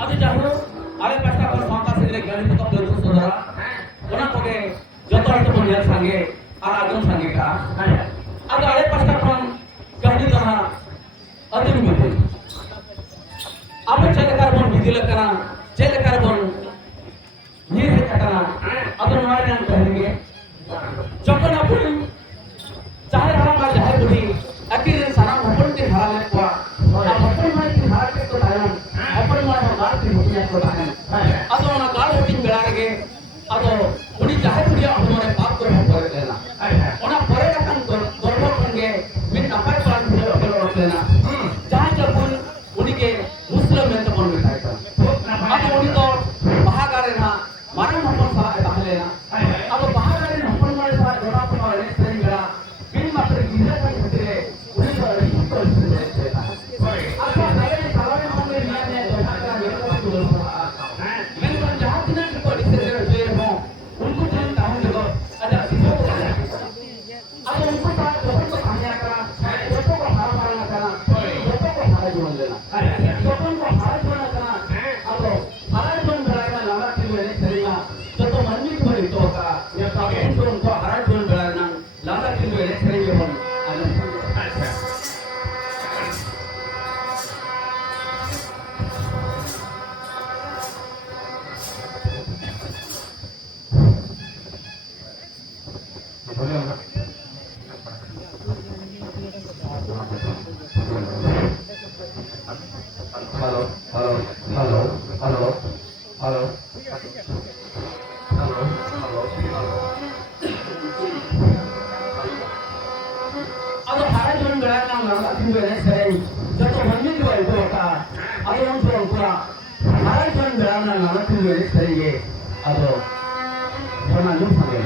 ᱟᱫᱚ ᱡᱟᱦᱳ ᱟᱞᱮ ᱯᱟᱥᱴᱟ ᱠᱷᱚᱱ ᱥᱟᱶᱛᱟ ᱥᱮᱫᱨᱮ ᱜᱟᱹᱲᱤ ᱠᱚ ᱫᱚ ᱥᱚᱫᱚᱨᱟ ᱚᱱᱟ ᱠᱚᱜᱮ ᱡᱚᱛᱚ ᱦᱚᱲ ᱛᱮᱵᱚᱱ ᱧᱮᱞ ᱥᱟᱸᱜᱮ ᱟᱨ ᱟᱸᱡᱚᱢ ᱥᱟᱸᱜᱮ ᱠᱟᱜᱼᱟ᱾ ᱟᱫᱚ ᱟᱞᱮ ᱯᱟᱥᱴᱟ ᱠᱷᱚᱱ ᱜᱟᱹᱲᱤ ᱫᱚ ᱦᱟᱸᱜ ᱟᱹᱫᱤᱢ ᱵᱤᱫᱟᱹᱞ ᱟᱵᱚ ᱪᱮᱫ ᱞᱮᱠᱟ ᱨᱮᱵᱚᱱ ᱵᱤᱫᱟᱹᱞ ᱟᱠᱟᱱᱟ ᱪᱮᱫ ᱞᱮᱠᱟ ᱨᱮᱵᱚᱱ ᱧᱤᱨ ᱦᱮᱡ ᱟᱠᱟᱱᱟ ᱟᱫᱚ ᱱᱚᱣᱟ ᱨᱮᱱᱟᱜ ᱠᱟᱹᱦᱱᱤ ᱜᱮ ᱡᱚᱠᱷᱚᱱ ᱟᱵᱚ ᱡᱟᱦᱮᱨ ᱦᱟᱲᱟᱢ ᱟᱨ ᱡᱟᱦᱮᱨ ᱵᱩᱰᱷᱤ ᱟᱹᱠᱤᱱ ᱨᱮᱱ ᱥᱟᱱᱟᱢ ᱦᱚᱯᱚᱱ ᱠᱤᱱ ᱦᱟᱨᱟ ᱞᱮᱫ ᱠᱚᱣᱟ ᱟᱨ ᱦᱚᱯᱚᱱ ᱢᱟᱹᱭ ᱠᱤᱱ ᱦᱟᱨᱟ ᱠᱮᱫ ᱠᱚ ᱛᱟᱭᱚᱢ ᱦᱚᱯᱚᱱ ᱢᱟᱹᱭ ᱦᱚᱸ ᱜᱟᱲ ᱠᱤᱱ ᱦᱩᱴᱤᱧ ᱠᱚ ᱛᱟᱦᱮᱱ ᱟᱫᱚ ᱚᱱᱟ ᱜᱟᱲ ᱦᱩᱴᱤᱧ ᱵᱮᱲᱟ ᱨᱮᱜᱮ ᱟᱫᱚ ᱩᱱᱤ ᱡᱟᱦᱮᱨ ᱵᱩᱰᱷᱤᱭᱟᱜ ᱦᱚᱲᱢᱚ ᱨᱮ ᱯᱟᱯ ᱠᱚ ᱯᱚᱨᱮᱫ ᱞᱮᱱᱟ ᱚᱱᱟ ᱯᱚᱨᱮᱫ ᱟᱠᱟᱱ ᱜᱚᱨᱵᱷᱚ ᱠᱷᱚᱱ ᱜᱮ ᱢᱤᱫ ᱱᱟᱯᱟᱭ ᱠᱚᱲᱟ ᱜᱤᱫᱽᱨᱟᱹ ᱚᱰᱚᱠ ᱞᱮᱱᱟ ᱡᱟᱦᱟᱸᱭ ᱡᱚᱠᱷᱚᱱ ᱩᱱᱤᱜᱮ ᱢᱩᱥᱞᱟᱹ ᱢᱮᱱᱛᱮ ᱵᱚᱱ ᱢᱮᱛᱟᱭ ᱠᱟᱱᱟ ᱟᱫᱚ ᱩᱱᱤ ᱫᱚ ᱵᱟᱦᱟ ᱜᱟᱲ ᱨᱮ ᱱᱟᱜ ᱢᱟᱨᱟᱝ ᱦᱚᱯᱚᱱ ᱥᱟᱞᱟᱜ ᱮ ᱛᱟᱦᱮᱸ ᱞᱮᱱᱟ ᱟᱫᱚ ᱵᱟᱦᱟ ᱜᱟᱲ ᱨᱮᱱ ᱦᱚᱯᱚᱱ ᱢᱚᱬᱮ ᱥᱟᱞᱟᱜ ᱡᱚᱲᱟᱣ ᱠᱚ ᱮᱱᱮᱡ ᱥᱮᱨᱮᱧ ᱵᱮᱲᱟ ᱵᱤᱱ ᱢᱟᱛᱨᱮ ᱜᱤᱫᱽᱨᱟᱹ ᱠᱟᱱ ᱠᱷᱟᱹᱛᱤᱨ ᱩᱱᱤ ᱫᱚ ᱟᱹᱰᱤ ᱠᱚ ᱮᱱᱮᱡ ᱥᱮᱨᱮᱧᱟ ᱟᱠᱚᱣᱟᱜ ᱫᱟᱲᱮ ᱪᱟᱞᱟᱣᱮᱱ ᱦᱚᱸ ᱱᱤᱭᱟᱹ ᱡᱚᱛᱷᱟᱛ ᱠᱟᱱᱟ ᱧᱮᱞ ᱠᱚ ᱛᱩᱞᱟᱹᱣ ᱠᱚᱜᱼᱟ ᱢᱮᱱᱠᱷᱟᱱ ᱡᱟᱦᱟᱸ ᱛᱤᱱᱟᱹᱜ ᱜᱮᱠᱚ ᱟᱹᱰᱤ ᱥᱮᱨᱮᱧ ᱦᱚᱪᱚᱭ ᱨᱮᱦᱚᱸ ᱩᱱᱠᱩ ᱴᱷᱮᱱ ᱛᱟᱦᱮᱸ ᱛᱮᱫᱚ ᱟᱡᱟᱜ ᱥᱤᱥᱟᱹ ᱠᱚ ᱛᱟᱦᱮᱸ ᱟᱫᱚ ᱩᱱᱠᱩ ᱥᱟᱞᱟᱜ ᱡᱚᱠᱷᱚᱱ ᱠᱚ ᱛᱟᱦᱮᱸ ᱟᱠᱟᱱᱟ ᱡᱚᱛᱚ ᱠᱚ ᱦᱟᱨᱟ ᱢᱟᱨᱟᱝ ᱟᱠᱟᱱᱟ ᱡᱚᱛᱚ ᱠᱚ ᱦᱟᱨᱟ ᱡᱩᱣᱟᱹᱱ ᱞᱮᱱᱟ ᱡᱚᱠᱷᱚᱱ ᱠᱚ ᱦᱟᱨᱟ ᱡᱩᱣᱟᱹᱱ ᱟᱠᱟᱱᱟ ᱟᱫᱚ ᱦᱟᱨᱟ ᱡᱩᱣᱟᱹᱱ ᱵᱮᱲᱟ ᱨᱮᱱᱟᱜ ᱞᱟᱸᱫᱟ ᱛᱤᱨᱩ ᱮᱱᱮᱡ ᱥᱮᱨᱮᱧᱟ ᱡᱚᱛᱚ ᱢᱟᱹᱱᱢᱤ ᱠᱚ ᱨᱤᱠᱟᱹ ᱟᱠᱟᱜᱼᱟ ᱩᱱᱠᱩ ᱦᱟᱨᱟ ᱡᱩᱣᱟᱹᱱ ᱵᱮᱲᱟ ᱨᱮᱱᱟᱜ ᱞᱟᱸᱫᱟ ᱛᱤᱨᱩ ᱮᱱᱮᱡ ᱥᱮᱨᱮᱧ ᱜᱮᱵᱚᱱ ᱟᱸᱡᱚᱢ ᱥᱟᱸᱜᱮᱭᱟ Halo, halo, halo, halo, halo, halo, halo, halo. Ado hara jual berang nang ati bere sereng. Jato mandi jual itu ka. Ado yang jual pura. Hara jual berang nang ati bere sereng ye. Ado jangan lupa ya.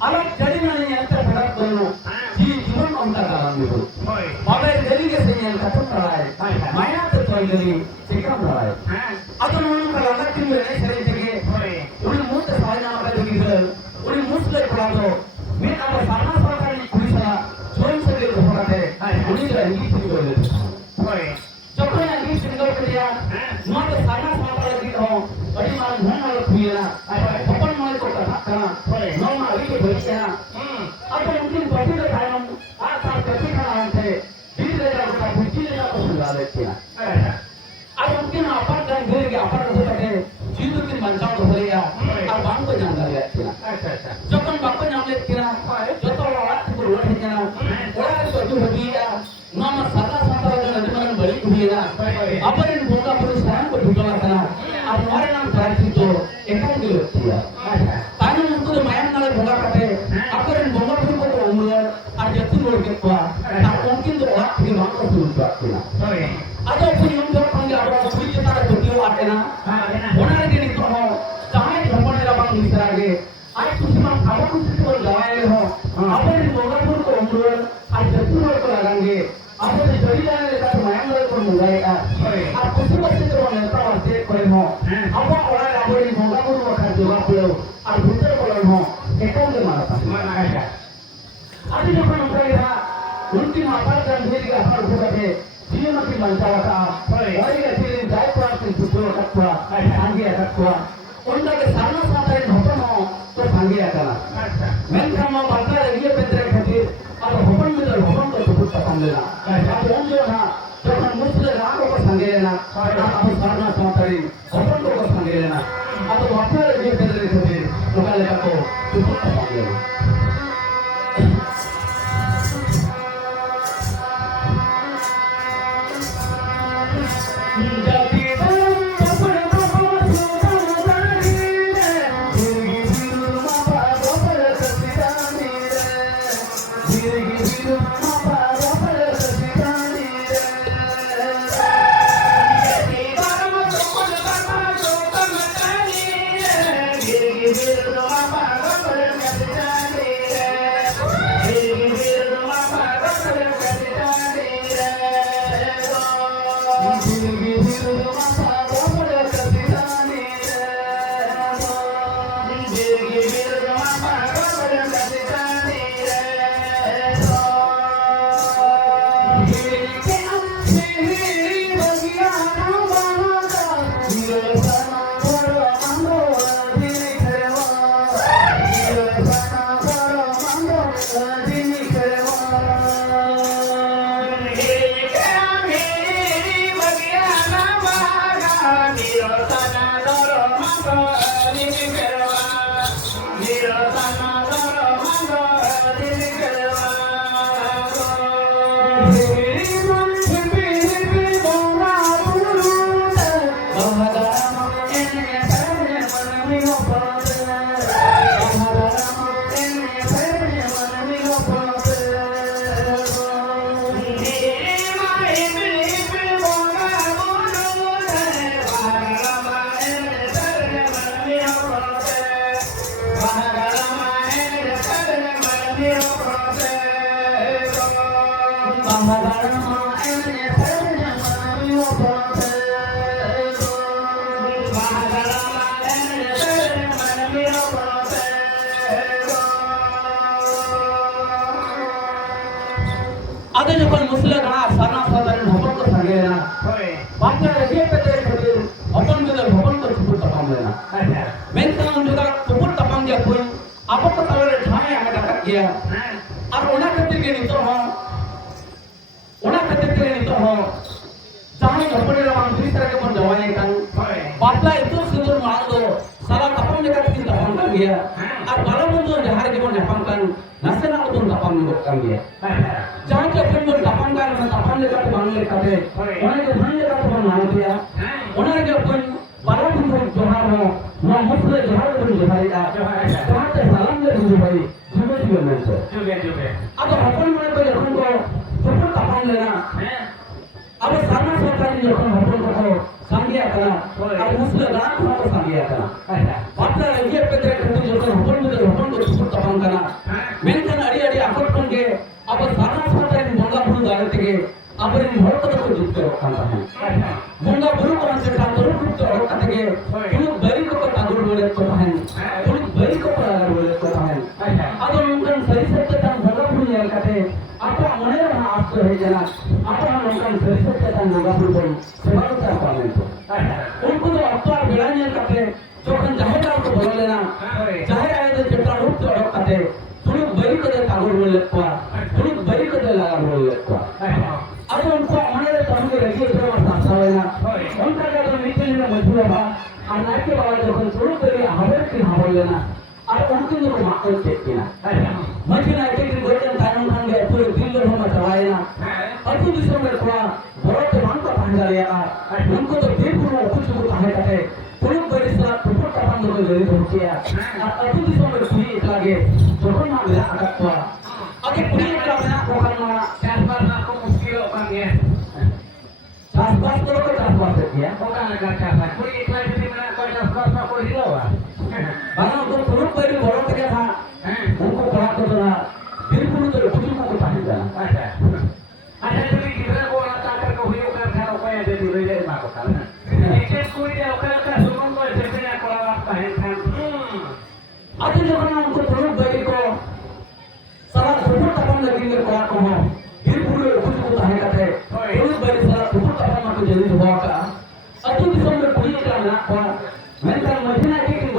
Alat jadi mana yang terhadap penuh di jiwan onta dalam itu. Bagai jadi kesenyan kacau terai, maya tertuai dari sikap terai. Atau orang kalau nak tinggal ini sering tinggi, orang muda saya nak ada begitu, orang muslim kalau ni apa sana sana ni kuisa, join sekali tu orang deh, orang dah ini tinggal itu. Jauh yang ini tinggal kerja, muda sana sana lagi tu, orang malam mana lagi kuila, apa malam tu kata, nama lagi berita. nyam dalet kina jokon bako nyam let kina joto orat ko ruat kina orat ko ju hobiya nama sarna santa jo nadiman bali kuhiya aparin bonga puru sam ko dhutala kana ar mare nam karti to ekam gilo tiya tani mukku mayam nale bonga kate aparin bonga puru ko umur ar jatu lor ke kwa ta mungkin do orat ki mang ko puru kina ado pun yung jo pangi abo puri kita ko tiyo atena onar ge ni to चाहे भगवान का बांग निकला के आज कुछ मां अब कुछ तो लगाए हो अपने मोगापुर को उम्र आज जतुर को लगाएंगे अपने जड़ी जाने का मायंग को मुगाएगा अब कुछ बच्चे तो नेता वास्ते कोई हो अब और अपने मोगापुर को खा जोगा पुरो और भीतर को हो एकदम के मारता है आज जो अपन उनका उनकी माता गंभीर का हर भूखा है जीवन की मनचावा का और ये तीन जाय प्राप्त सुचो तत्वा आगे तत्वा उनके सामना सामने होपन हो तो सांगे आता मेनखान मा बाता लगी पेंद्रे खातिर अब होपन में होपन तो बहुत पसंद लेना अब ओम जो ना तो हम मुस्लिम राग को सांगे लेना अब सामना सामने होपन को सांगे लेना अब बाता लगी पेंद्रे खातिर तो का लेका को बहुत पसंद लेना आगे जो कोई मुस्लिम रहा सारा साधारण भवन को संगे लेना बात में ये पते खबर अपन में भवन को छुपट तपम लेना मैं तो उन जगह छुपट तपम गया कोई आप को तवरे छाए हमें तक गया और ओना खातिर के नहीं तो हो जहां झोपड़ी रे हम दूसरे के मन दवाई कान बातला इतो सुंदर मान दो सारा तपम लेकर तीन तपम कर गया और बाला बंधु जहां के मन तपम कान नसे ना तो तपम कर गया जहां के अपन मन तपम कान तपम लेकर मान लेकर थे ओने के मान लेकर तो मान दिया ओने के अपन बाला बंधु जोहार हो ना मुस्ले जोहार को जोहारी आ जहां से सलाम ले भाई जुगे में से जुगे अब अपन मन को अपन को सब तपम लेना अब सामना सरकार ने जोखन अपन को संगिया करा अब मुस्ले रात को संगिया करा बातला ये पेद्रे खतु जोखन अपन में अपन को सब तपम करा मेनकन अड़ी अड़ी अकटन के अब सामना सरकार ने मंगा पुरु दारते अब इन भरत को जित कर रखता है मंगा पुरु को से तांदुर रूप तो रखते के पुरु बरी को तांदुर बोले तो है पुरु बरी को परागर बोले तो है अब उनकन सही सत्य तन मंगा पुरु यार कथे आपा मने रहा आपको है जना आपा उनकन सही सत्य तन मंगा पुरु बोल सेवा का पालन तो उनको तो आपा बेलाने कथे जोखन जाहेदार को बोल लेना जाहेर आए तो जटा रूप तो रखते पुरु बरी को तांदुर बोले तो पुरु बरी को लगा बोले तो अब उनको हमारे तंगे रखिए तो सासावेना उनका जो नीचे में मजबूर बा और नाके वाला जो शुरू करी हवे की हवे लेना और उनके लिए को माको चेक किया मची ना एक दिन गोटन तानम खांगे पूरे दिल्ली में चलाए ना अतु दिसम में कोआ बरोते मान को पांजा लिया उनको तो बेपुर कुछ को कहे कहे पुरुष बरिसला पुरुष का पांजा को ले होकिया अतु दिसम में कुई लागे जोखन ना बिला अटक कोआ आगे कुई का ना कोकन ना चासबास ना को मुश्किल होगा ये चासबास तो को चासबास है कोकन ना चासबास कोई एक लाइन में ना कोई चासबास ना कोई हिलो हुआ बाना तो पुरुष बरि बरोते के था उनको कहा तो ना बिल्कुल तो कुछ को पांजा अच्छा अच्छा तो किधर को आता कर को हुई का था उपाय दे दिले ले मा को था एक कोई दे ओकर का सुमन को से ना कोला बात है खान आदि जो ना उनको पुरुष बरि को सारा पुरुष तपन लगी में कोला को हो बिल्कुल कुछ को है कहते पुरुष बरि सारा पुरुष तपन को जल्दी हुआ का अतु दिसम में कोई का ना को मैं का महीना के